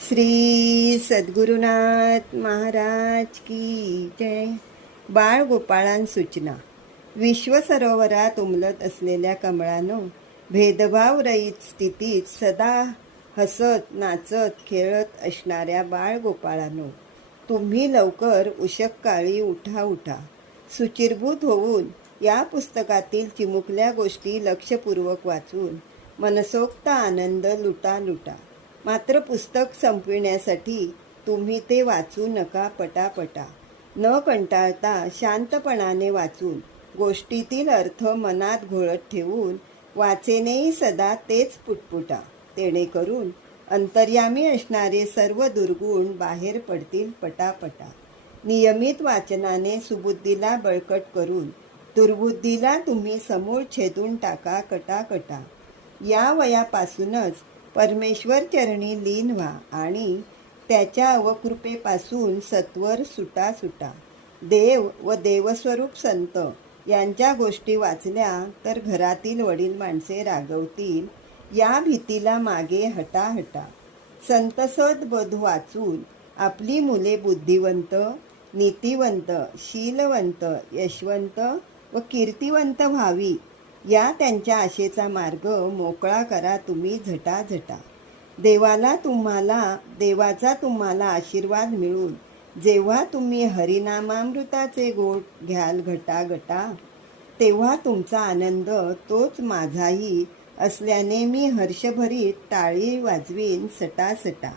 श्री सद्गुरुनाथ महाराज की जय. बाळ गोपाळां सूचना. विश्वसरोवरात उमलत असलेल्या कमळानं भेदभाव रहित स्थितीत सदा हसत नाचत खेळत असणाऱ्या बाळ गोपाळांनो, तुम्ही लवकर उशक्काळी उठा. सुचिरभूत होऊन या पुस्तकातील चिमुकल्या गोष्टी लक्षपूर्वक वाचून मनसोक्त आनंद लुटा. मात्र पुस्तक संपविण्यासाठी तुम्ही ते वाचू नका पटापटा. न कंटाळता शांतपणाने वाचून गोष्टीतील अर्थ मनात घोळत ठेवून वाचेनेही सदा तेच पुटपुटा. तेणेकरून अंतर्यामी असणारे सर्व दुर्गुण बाहेर पडतील पटापटा. नियमित वाचनाने सुबुद्धीला बळकट करून दुर्बुद्धीला तुम्ही समूळ छेदून टाका कटाकटा. या वयापासूनच परमेश्वर चरणी लीन व्हा आणि त्याच्या अवकृपेपासून सत्वर सुटा. देव व देवस्वरूप संत यांच्या गोष्टी वाचल्या तर घरातील वडील माणसे रागवतील, या भीतीला मागे हटा. संतसद बध वाचून आपली मुले बुद्धिवंत, नीतिवंत, शीलवंत, यशवंत व कीर्तिवंत व्हावी, या त्यांच्या आशेचा मार्ग मोकळा करा तुम्ही झटा. देवाचा तुम्हाला आशीर्वाद मिळून जेव्हा तुम्ही हरिनामामृताचे गोट घ्याल घटा, तेव्हा तुमचा आनंद तोच माझाही असल्याने मी हर्षभरीत टाळी वाजवीन सटा.